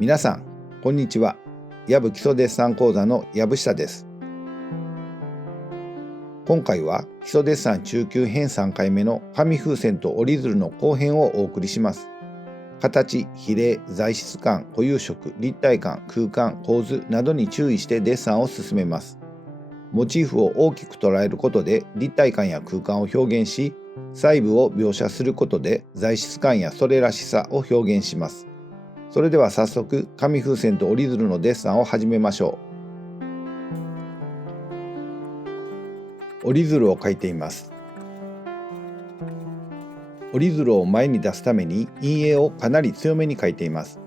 皆さん、こんにちは。藪基礎デッサン講座の藪下です。今回は基礎デッサン中級編3回目の紙風船と折り鶴の後編をお送りします。形、比例、材質感、固有色、立体感、空間、構図などに注意してデッサンを進めます。モチーフを大きく捉えることで立体感や空間を表現し、細部を描写することで材質感やそれらしさを表現します。それでは早速、紙風船と折り鶴のデッサンを始めましょう。折り鶴を描いています。折り鶴を前に出すために陰影をかなり強めに描いています。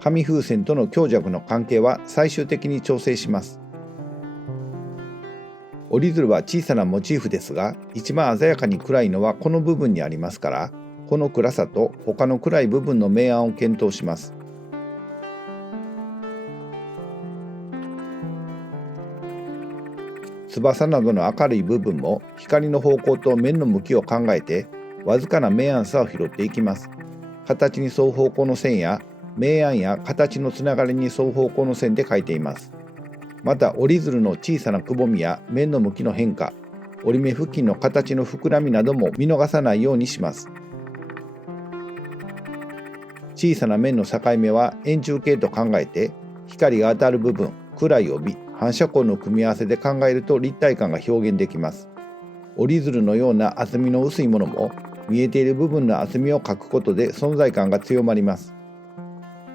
紙風船との強弱の関係は最終的に調整します。折り鶴は小さなモチーフですが、一番鮮やかに暗いのはこの部分にありますから、この暗さと他の暗い部分の明暗を検討します。翼などの明るい部分も光の方向と面の向きを考えて、わずかな明暗差を拾っていきます。形に沿う方向の線や明暗や形のつながりに沿う方向の線で描いています。また折り鶴の小さなくぼみや面の向きの変化、折り目付近の形の膨らみなども見逃さないようにします。小さな面の境目は円柱形と考えて、光が当たる部分、暗い帯、反射光の組み合わせで考えると立体感が表現できます。折り鶴のような厚みの薄いものも見えている部分の厚みを描くことで存在感が強まります。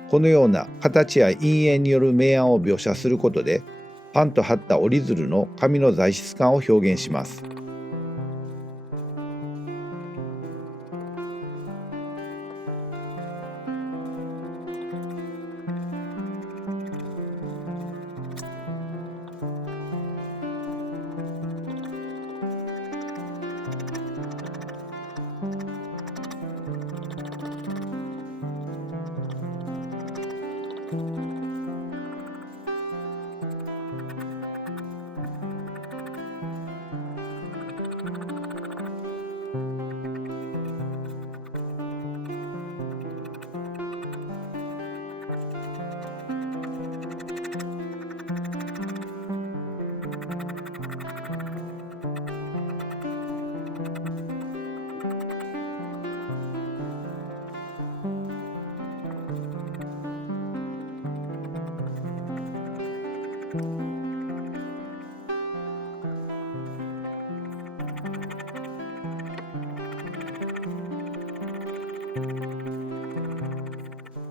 このような形や陰影による明暗を描写することで、パンと張った折り鶴の紙の材質感を表現します。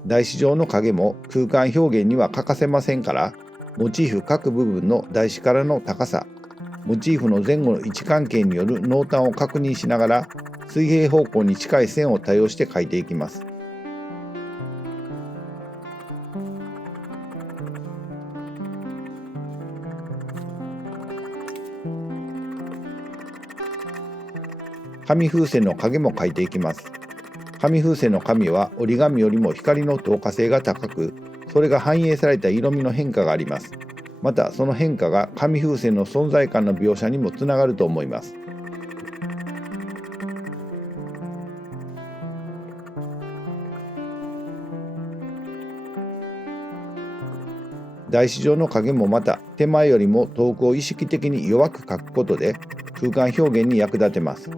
台紙上の影も空間表現には欠かせませんから、モチーフ各部分の台紙からの高さ、モチーフの前後の位置関係による濃淡を確認しながら、水平方向に近い線を多用して描いていきます。紙風船の影も描いていきます。紙風船の紙は折り紙よりも光の透過性が高く、それが反映された色味の変化があります。またその変化が紙風船の存在感の描写にもつながると思います。台紙上の影もまた手前よりも遠くを意識的に弱く描くことで空間表現に役立てます。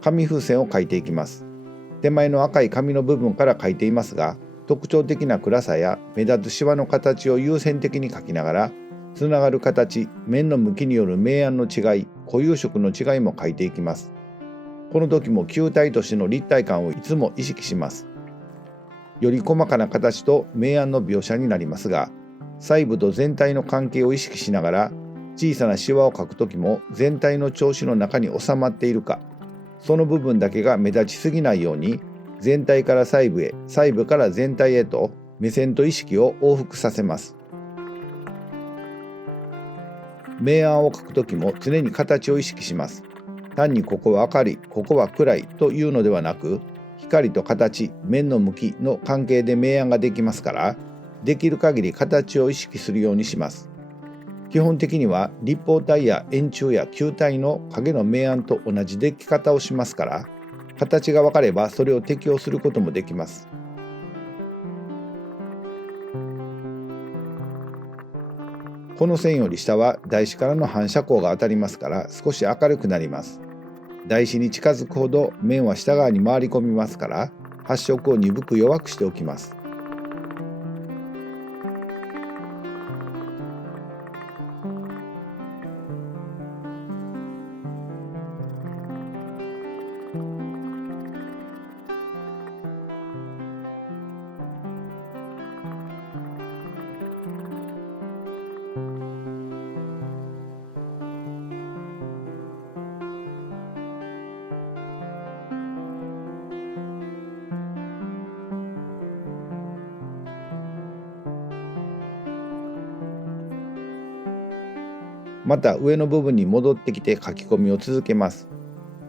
紙風船を描いていきます。手前の赤い紙の部分から描いていますが、特徴的な暗さや目立つシワの形を優先的に描きながら、つながる形、面の向きによる明暗の違い、固有色の違いも描いていきます。この時も球体としての立体感をいつも意識します。より細かな形と明暗の描写になりますが、細部と全体の関係を意識しながら、小さなシワを描く時も全体の調子の中に収まっているか、その部分だけが目立ちすぎないように、全体から細部へ、細部から全体へと目線と意識を往復させます。明暗を描くときも常に形を意識します。単にここは明るい、ここは暗いというのではなく、光と形、面の向きの関係で明暗ができますから、できる限り形を意識するようにします。基本的には立方体や円柱や球体の影の明暗と同じ出来方をしますから、形が分かればそれを適用することもできます。この線より下は台紙からの反射光が当たりますから少し明るくなります。台紙に近づくほど面は下側に回り込みますから発色を鈍く弱くしておきます。また上の部分に戻ってきて書き込みを続けます。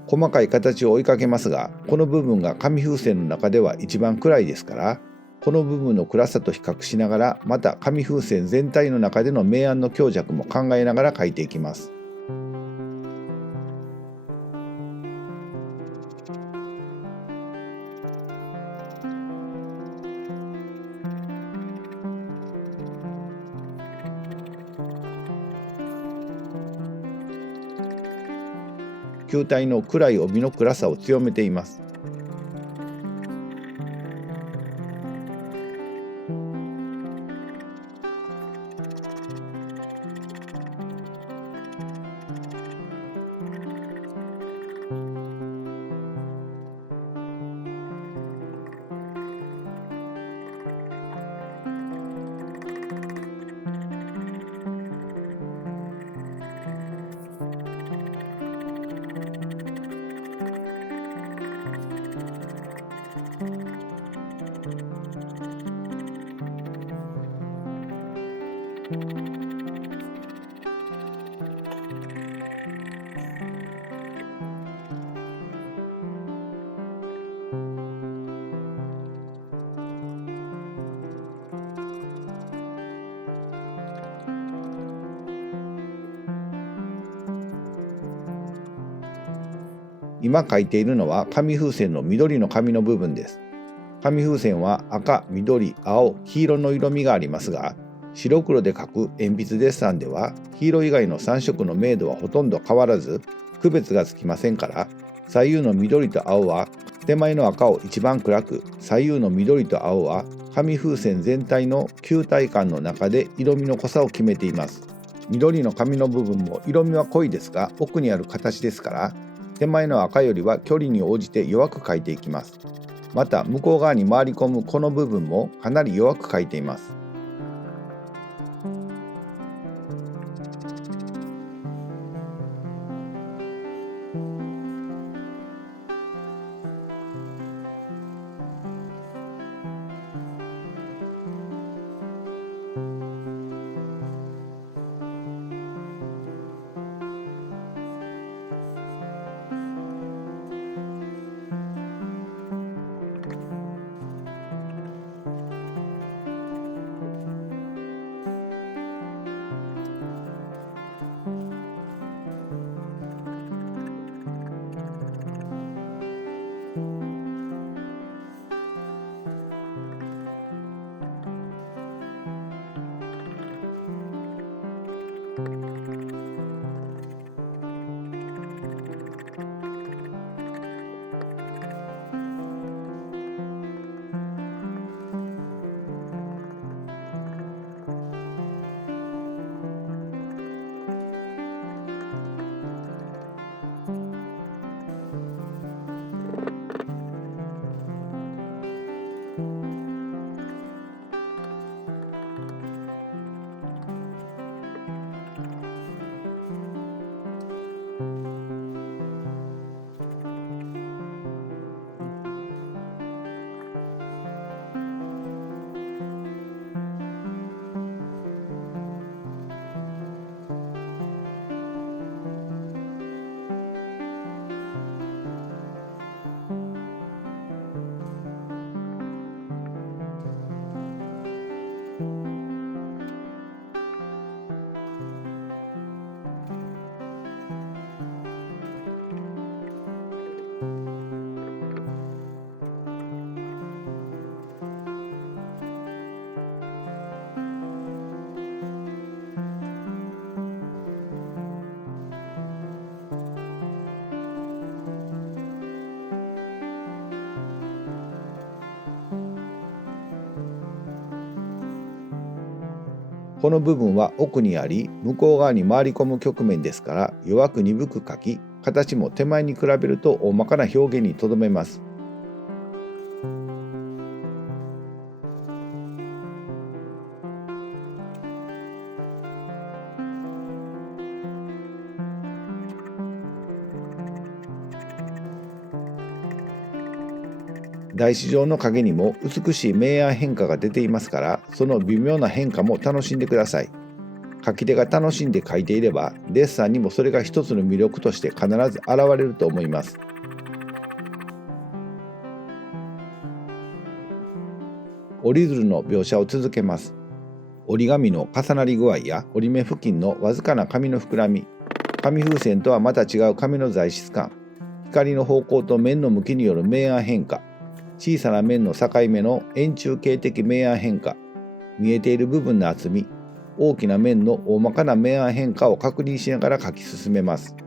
細かい形を追いかけますが、この部分が紙風船の中では一番暗いですから、この部分の暗さと比較しながら、また紙風船全体の中での明暗の強弱も考えながら書いていきます。球体の暗い帯の暗さを強めています。今書いているのは紙風船の緑の紙の部分です。紙風船は赤、緑、青、黄色の色味がありますが、白黒で書く鉛筆デッサンでは黄色以外の3色の明度はほとんど変わらず区別がつきませんから、左右の緑と青は手前の赤を一番暗く、左右の緑と青は紙風船全体の球体感の中で色味の濃さを決めています。緑の紙の部分も色味は濃いですが奥にある形ですから、手前の赤よりは距離に応じて弱く書いていきます。また向こう側に回り込むこの部分もかなり弱く書いています。この部分は奥にあり、向こう側に回り込む曲面ですから弱く鈍く描き、形も手前に比べると大まかな表現にとどめます。台紙上の影にも美しい明暗変化が出ていますから、その微妙な変化も楽しんでください。書き手が楽しんで書いていれば、デッサンにもそれが一つの魅力として必ず現れると思います。折り鶴の描写を続けます。折り紙の重なり具合や折り目付近のわずかな紙の膨らみ、紙風船とはまた違う紙の材質感、光の方向と面の向きによる明暗変化、小さな面の境目の円柱形的明暗変化、見えている部分の厚み、大きな面の大まかな明暗変化を確認しながら書き進めます。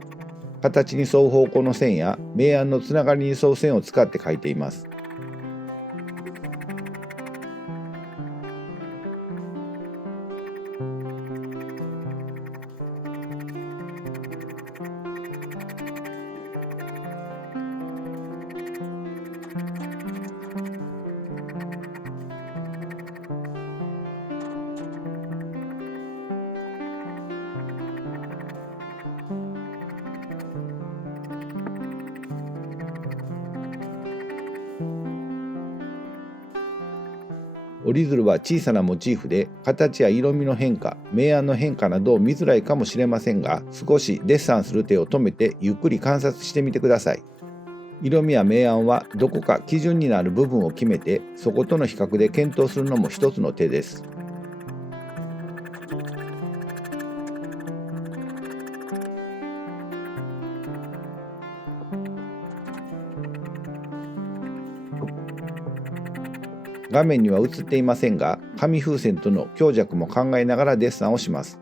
形に沿う方向の線や明暗のつながりに沿う線を使って書いています。折り鶴は小さなモチーフで、形や色味の変化、明暗の変化などを見づらいかもしれませんが、少しデッサンする手を止めてゆっくり観察してみてください。色味や明暗はどこか基準になる部分を決めて、そことの比較で検討するのも一つの手です。画面には映っていませんが、紙風船との強弱も考えながらデッサンをします。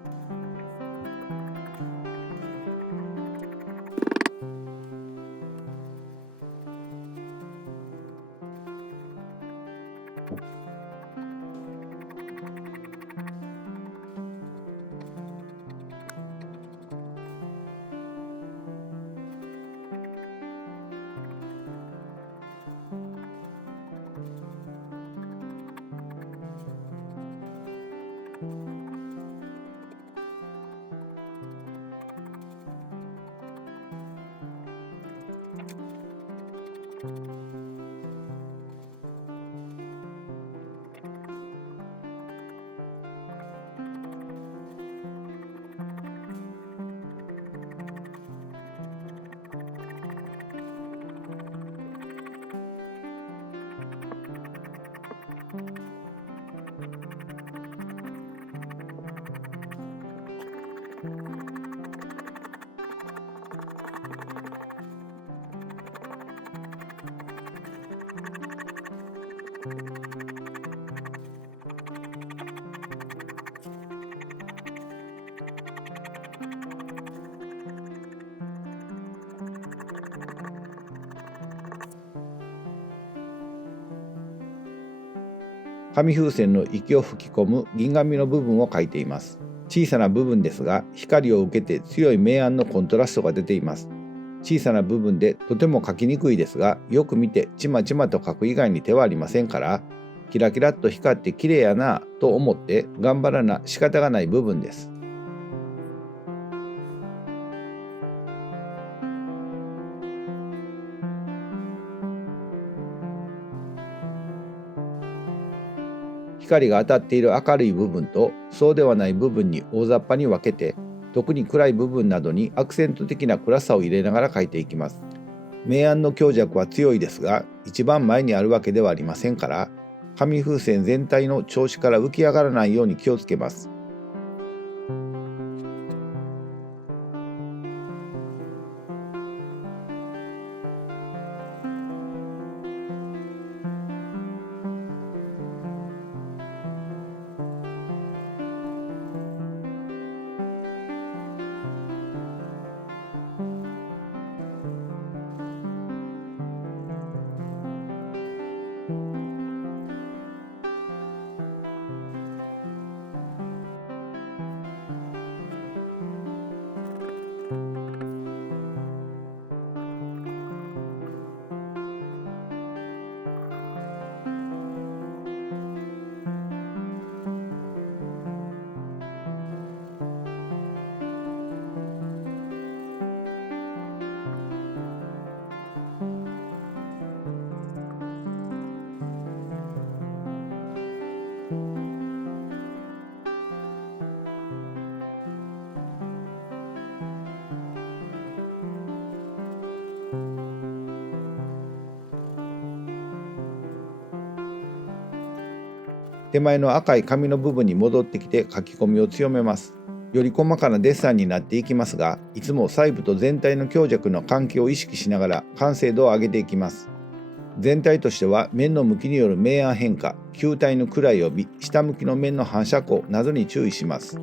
紙風船の息を吹き込む銀紙の部分を描いています。小さな部分ですが、光を受けて強い明暗のコントラストが出ています。小さな部分でとても描きにくいですが、よく見てちまちまと描く以外に手はありませんから、キラキラっと光って綺麗やなと思って頑張らな仕方がない部分です。光が当たっている明るい部分とそうではない部分に大雑把に分けて、特に暗い部分などにアクセント的な暗さを入れながら描いていきます。明暗の強弱は強いですが、一番前にあるわけではありませんから、紙風船全体の調子から浮き上がらないように気をつけます。手前の赤い紙の部分に戻ってきて書き込みを強めます。より細かなデッサンになっていきますが、いつも細部と全体の強弱の関係を意識しながら完成度を上げていきます。全体としては面の向きによる明暗変化、球体の暗い帯、下向きの面の反射光などに注意します。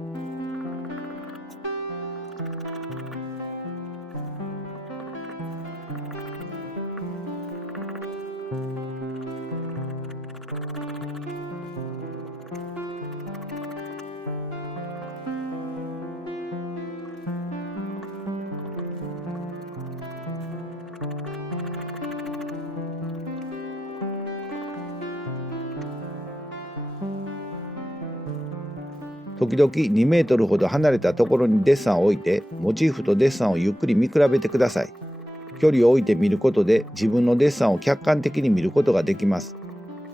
時々2メートルほど離れたところにデッサンを置いて、モチーフとデッサンをゆっくり見比べてください。距離を置いて見ることで自分のデッサンを客観的に見ることができます。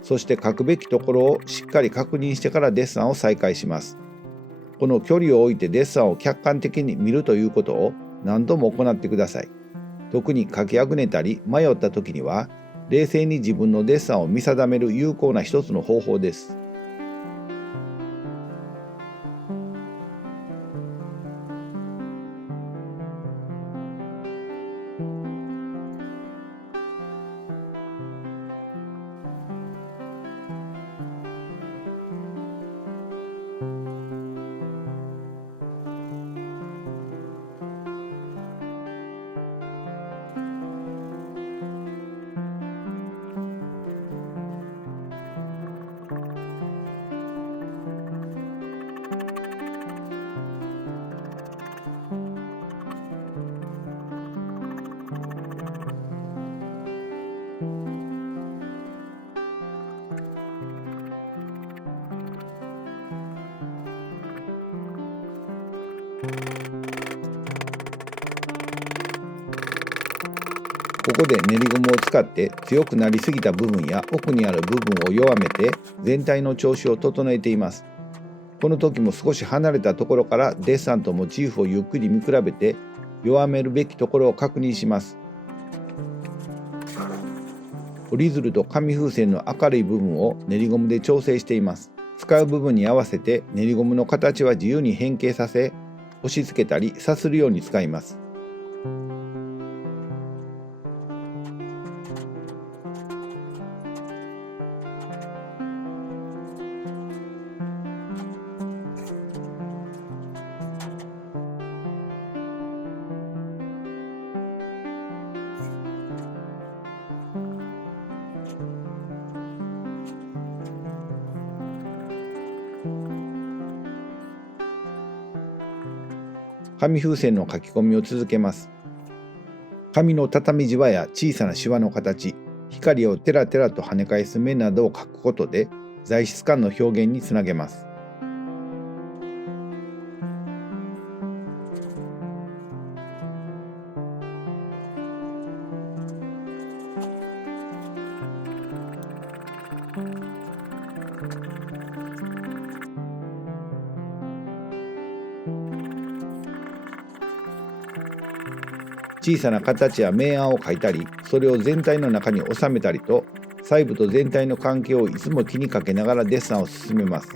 そして書くべきところをしっかり確認してからデッサンを再開します。この距離を置いてデッサンを客観的に見るということを何度も行ってください。特に書きあぐねたり迷った時には、冷静に自分のデッサンを見定める有効な一つの方法です。ここで練りゴムを使って強くなりすぎた部分や奥にある部分を弱めて全体の調子を整えています。この時も少し離れたところからデッサンとモチーフをゆっくり見比べて弱めるべきところを確認します。折り鶴と紙風船の明るい部分を練りゴムで調整しています。使う部分に合わせて練りゴムの形は自由に変形させ、押し付けたりさするように使います。紙風船の書き込みを続けます。紙の畳じわや小さなシワの形、光をテラテラと跳ね返す目などを描くことで材質感の表現につなげます。小さな形や明暗を描いたり、それを全体の中に収めたりと、細部と全体の関係をいつも気にかけながらデッサンを進めます。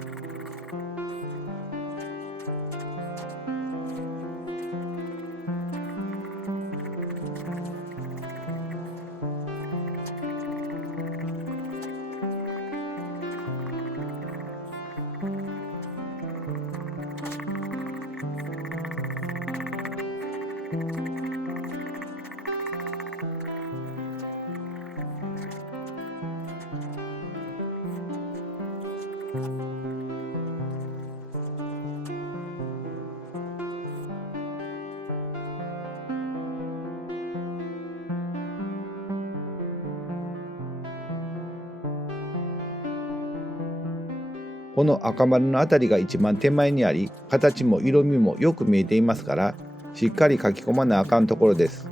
この赤丸のあたりが一番手前にあり、形も色味もよく見えていますから、しっかり書き込まなあかんところです。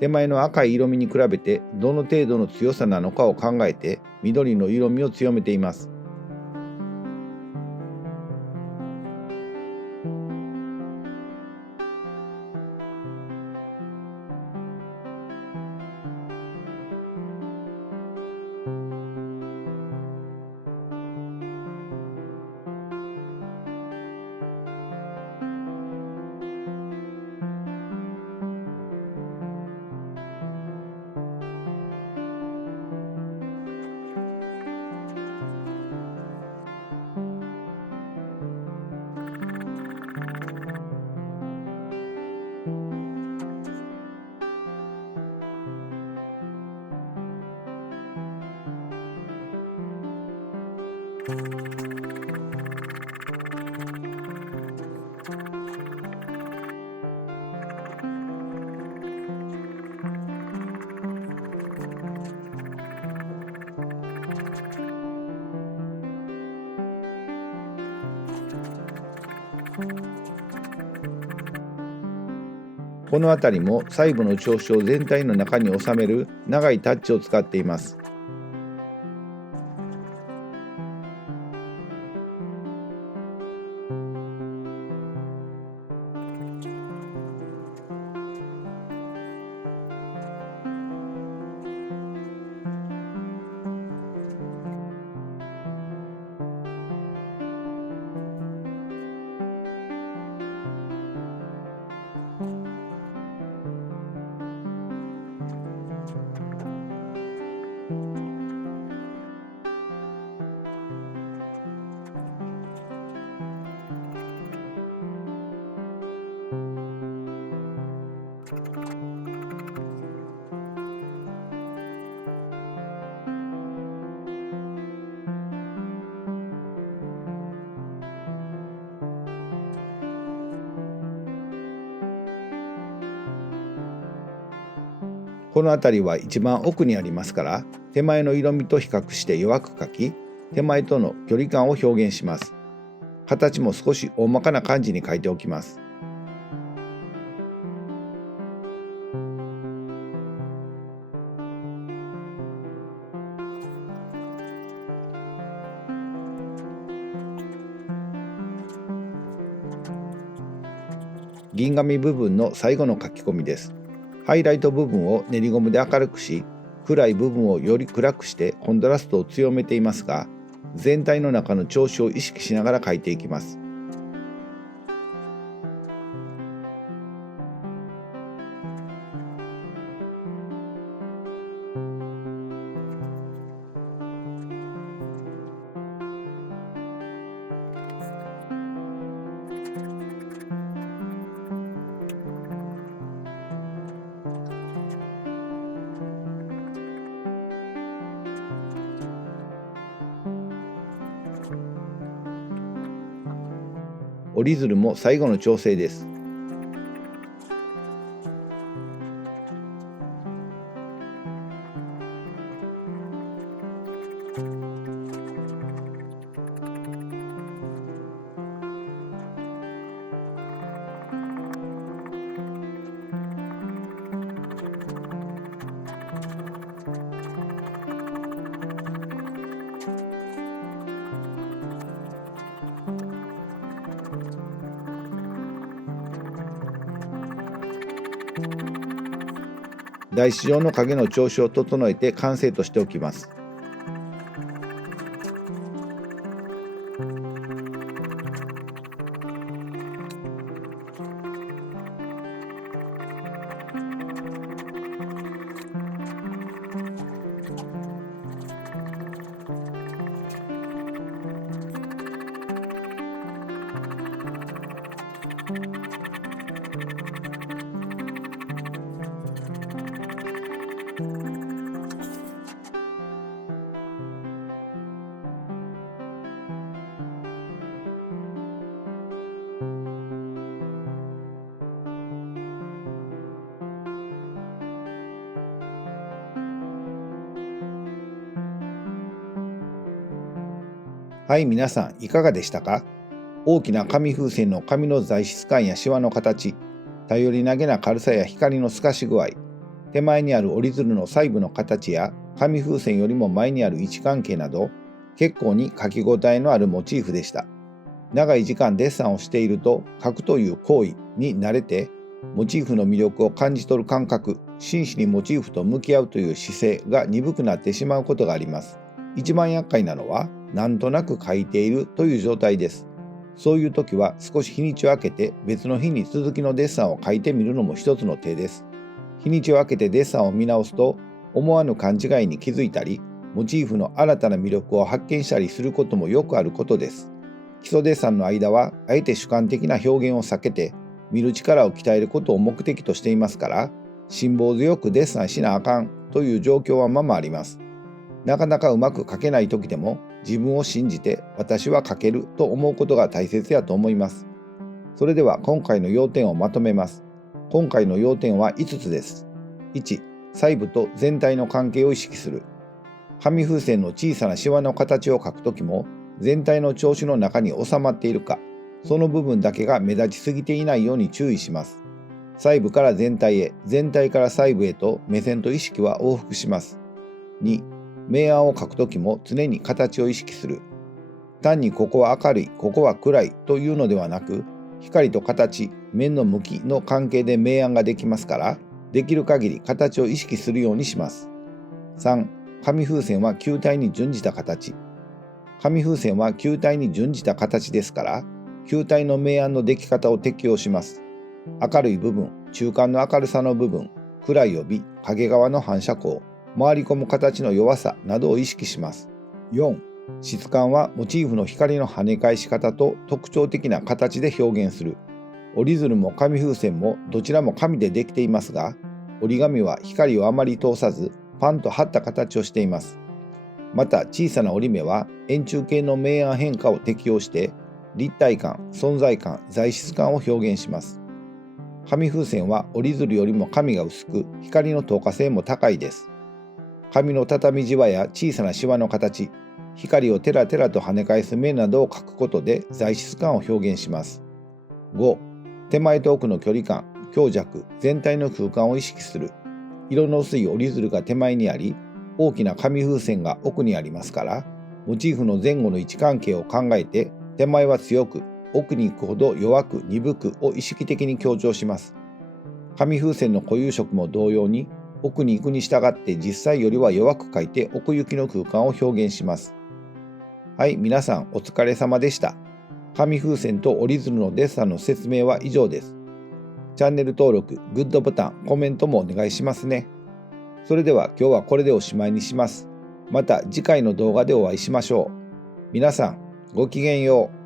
手前の赤い色味に比べてどの程度の強さなのかを考えて緑の色味を強めています。この辺りも細部の調子を全体の中に収める長いタッチを使っています。この辺りは一番奥にありますから、手前の色味と比較して弱く描き、手前との距離感を表現します。形も少し大まかな感じに描いておきます。銀紙部分の最後の書き込みです。ハイライト部分を練りゴムで明るくし、暗い部分をより暗くしてコントラストを強めていますが、全体の中の調子を意識しながら描いていきます。折り鶴も最後の調整です。台紙上の影の調子を整えて完成としておきます。はい、皆さんいかがでしたか？大きな紙風船の紙の材質感やシワの形、頼りなげな軽さや光の透かし具合、手前にある折り鶴の細部の形や紙風船よりも前にある位置関係など、結構に書き応えのあるモチーフでした。長い時間デッサンをしていると、書くという行為に慣れて、モチーフの魅力を感じ取る感覚、真摯にモチーフと向き合うという姿勢が鈍くなってしまうことがあります。一番厄介なのは、なんとなく書いているという状態です。そういう時は少し日にちを空けて別の日に続きのデッサンを書いてみるのも一つの手です。日にちを空けてデッサンを見直すと、思わぬ勘違いに気づいたり、モチーフの新たな魅力を発見したりすることもよくあることです。基礎デッサンの間は、あえて主観的な表現を避けて、見る力を鍛えることを目的としていますから、辛抱強くデッサンしなあかんという状況はままあります。なかなかうまく書けない時でも、自分を信じて私は書けると思うことが大切やと思います。それでは今回の要点をまとめます。今回の要点は5つです。1、細部と全体の関係を意識する。紙風船の小さなシワの形を描くときも、全体の調子の中に収まっているか、その部分だけが目立ちすぎていないように注意します。細部から全体へ、全体から細部へと目線と意識は往復します。2、明暗を描くときも常に形を意識する。単にここは明るい、ここは暗いというのではなく、光と形、面の向きの関係で明暗ができますから、できる限り形を意識するようにします。3、紙風船は球体に準じた形。紙風船は球体に準じた形ですから、球体の明暗のでき方を適用します。明るい部分、中間の明るさの部分、暗い帯、影側の反射光、回り込む形の弱さなどを意識します。4、質感はモチーフの光の跳ね返し方と特徴的な形で表現する。折り鶴も紙風船もどちらも紙でできていますが、折り紙は光をあまり通さず、パンと張った形をしています。また小さな折り目は円柱形の明暗変化を適用して立体感、存在感、材質感を表現します。紙風船は折り鶴よりも紙が薄く光の透過性も高いです。紙の畳じわや小さなシワの形、光をテラテラと跳ね返す面などを描くことで材質感を表現します。5、手前と奥の距離感、強弱、全体の空間を意識する。色の薄い折り鶴が手前にあり、大きな紙風船が奥にありますから、モチーフの前後の位置関係を考えて、手前は強く、奥に行くほど弱く鈍くを意識的に強調します。紙風船の固有色も同様に、奥に行くに従って実際よりは弱く描いて奥行きの空間を表現します。はい、皆さんお疲れ様でした。紙風船と折り鶴のデッサンの説明は以上です。チャンネル登録、グッドボタン、コメントもお願いしますね。それでは今日はこれでおしまいにします。また次回の動画でお会いしましょう。皆さん、ごきげんよう。